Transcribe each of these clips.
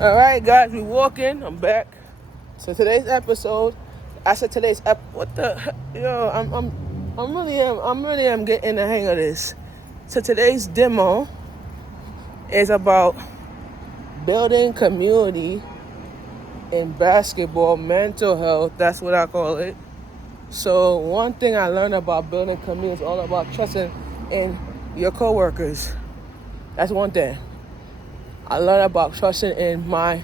All right, guys, we walking. I'm back. So today's episode, I said what the, yo, I'm really am getting the hang of this. So today's demo is about building community in basketball, mental health. That's what I call it. So one thing I learned about building community is all about trusting in your coworkers. That's one thing. I learned about trusting in my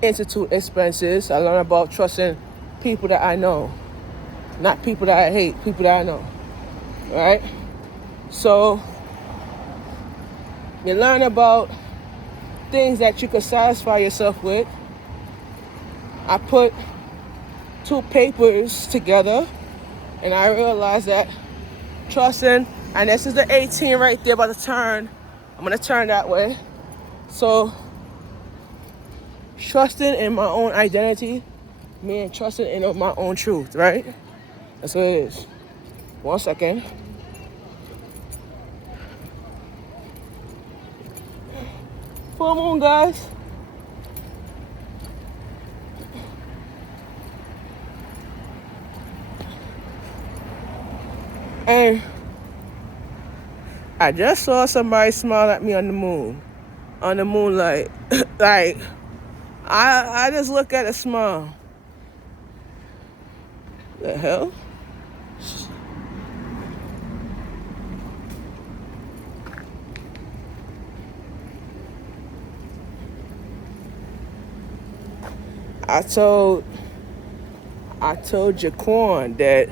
institute expenses. I learned about trusting people that I know, not people that I hate, people that I know. Right? So you learn about things that you can satisfy yourself with. I put two papers together and I realized that trusting, and this is the 18 right there about to turn. I'm gonna turn that way. So trusting in my own identity, meaning trusting in my own truth, right? That's what it is. 1 second. Full moon, guys. And I just saw somebody smile at me on the moon, on the moonlight. Like, I just look at a smile. The hell? I told Jaquan that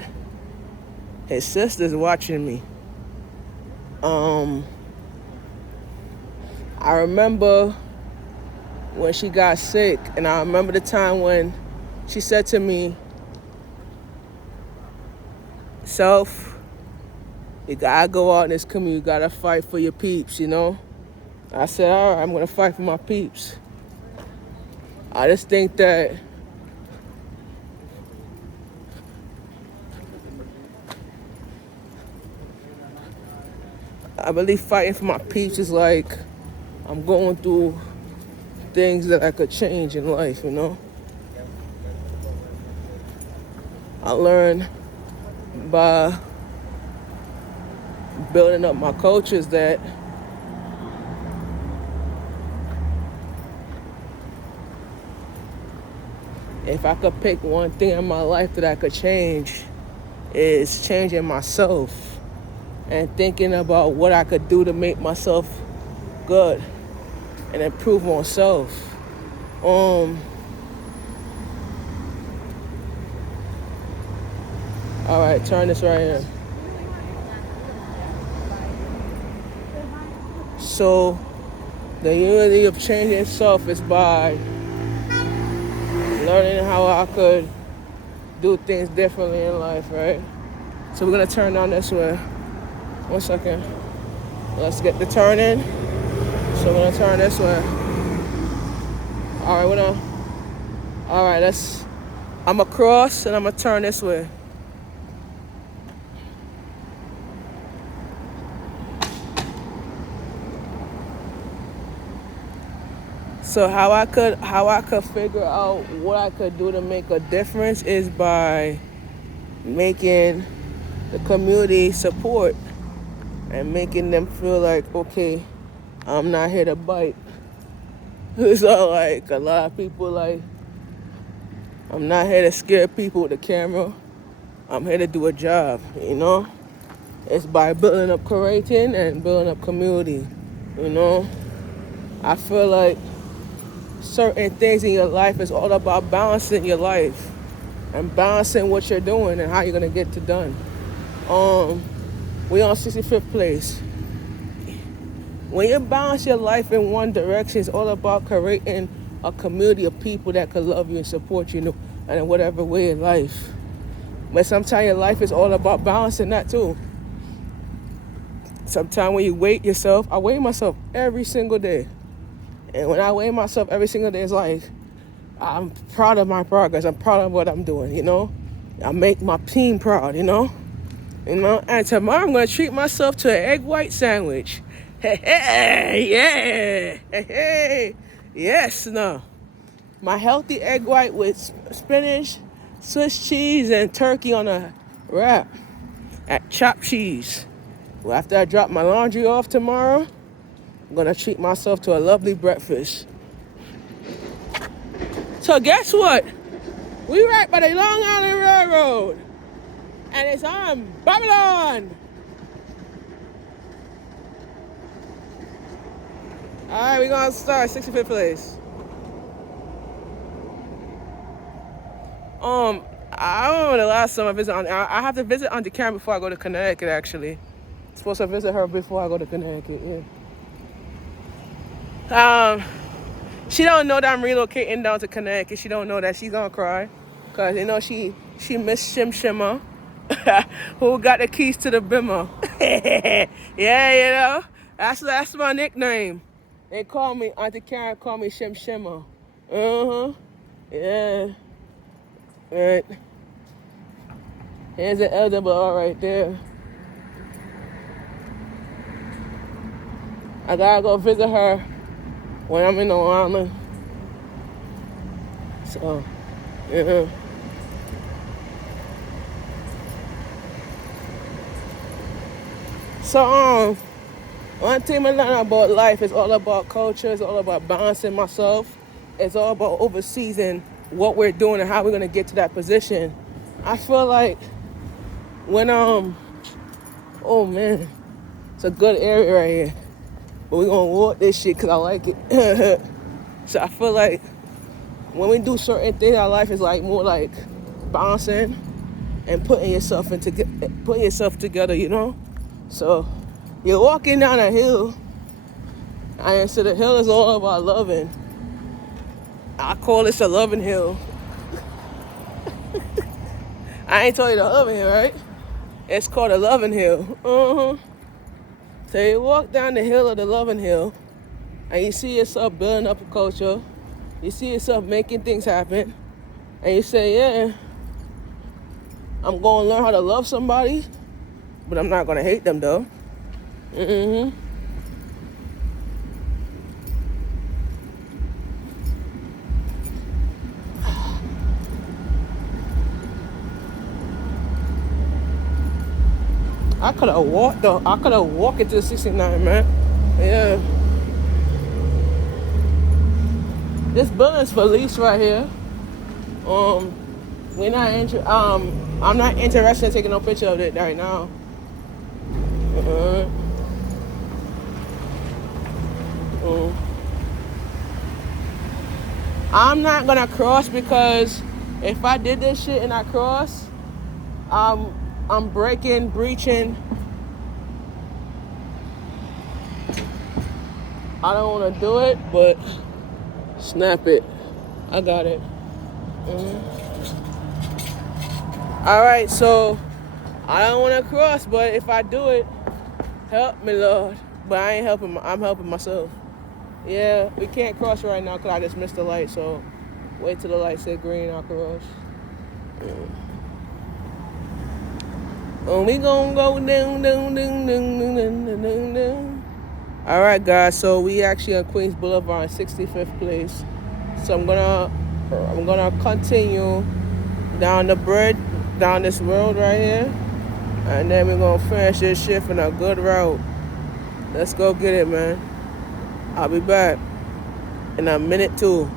his sister's watching me. I remember when she got sick, and I remember the time when she said to me, "Self, you gotta go out in this community, you gotta fight for your peeps, you know?" I said, all right, I'm gonna fight for my peeps. I just think that I believe fighting for my peeps is like I'm going through things that I could change in life, you know? I learned by building up my coaches that if I could pick one thing in my life that I could change, is changing myself and thinking about what I could do to make myself good and improve on self. All right, turn this right here. So the unity of changing self is by learning how I could do things differently in life, right? So we're gonna turn down this way. 1 second. Let's get the turn in. So we're gonna turn this way. All right, I'm gonna cross and I'm gonna turn this way. So how I could figure out what I could do to make a difference is by making the community support and making them feel like, okay, I'm not here to bite. So like a lot of people like, I'm not here to scare people with the camera. I'm here to do a job, you know? It's by building up creating and building up community, you know? I feel like certain things in your life is all about balancing your life and balancing what you're doing and how you're gonna get it done. We on 65th place. When you balance your life in one direction, it's all about creating a community of people that could love you and support you, and in whatever way in life. But sometimes your life is all about balancing that too. Sometimes when you weigh yourself, I weigh myself every single day. And when I weigh myself every single day, it's like, I'm proud of my progress. I'm proud of what I'm doing, you know? I make my team proud, you know? And tomorrow I'm going to treat myself to an egg white sandwich. Hey, yeah. Hey, Yes, no. My healthy egg white with spinach, Swiss cheese, and turkey on a wrap at Chopped Cheese. Well, after I drop my laundry off tomorrow, I'm gonna treat myself to a lovely breakfast. So guess what? We right by the Long Island Railroad, and it's on Babylon. All right, we're gonna start 65th place. I don't know the last time I visited. I have to visit Auntie Karen before I go to Connecticut. Actually, I'm supposed to visit her before I go to Connecticut. Yeah. She don't know that I'm relocating down to Connecticut. She don't know that. She's gonna cry, cause you know she missed Shim Shimmer, who got the keys to the bimmer. Yeah, you know that's my nickname. They call me Auntie Karen. Call me Shim Shimmer. Yeah. Right. Here's the elder bar right there. I gotta go visit her when I'm in Long Island. So, yeah. So, one thing I learned about life is all about culture. It's all about balancing myself. It's all about overseeing what we're doing and how we're gonna get to that position. I feel like when oh man, it's a good area right here. But we're gonna walk this shit because I like it. So I feel like when we do certain things, our life is like more like balancing and putting yourself together, you know. So you're walking down a hill, and so the hill is all about loving. I call this a loving hill. I ain't told you the loving hill, right? It's called a loving hill. So you walk down the hill of the loving hill, and you see yourself building up a culture. You see yourself making things happen, and you say, yeah, I'm gonna learn how to love somebody, but I'm not gonna hate them though. I could have walked though. I could have walked into the 69, man. Yeah. This building's for lease right here. We're not I'm not interested in taking no picture of it right now. I'm not gonna cross because if I did this shit and I cross, I'm breaching. I don't want to do it, but snap it. I got it. All right, so I don't want to cross, but if I do it, help me, Lord. But I ain't helping. I'm helping myself. Yeah, we can't cross right now because I just missed the light. So wait till the light say green. I'll cross. We gonna go down. All right, guys. So we actually on Queens Boulevard, on 65th place. So I'm gonna continue down the bridge, down this road right here, and then we're gonna finish this shift in a good route. Let's go get it, man. I'll be back in a minute too.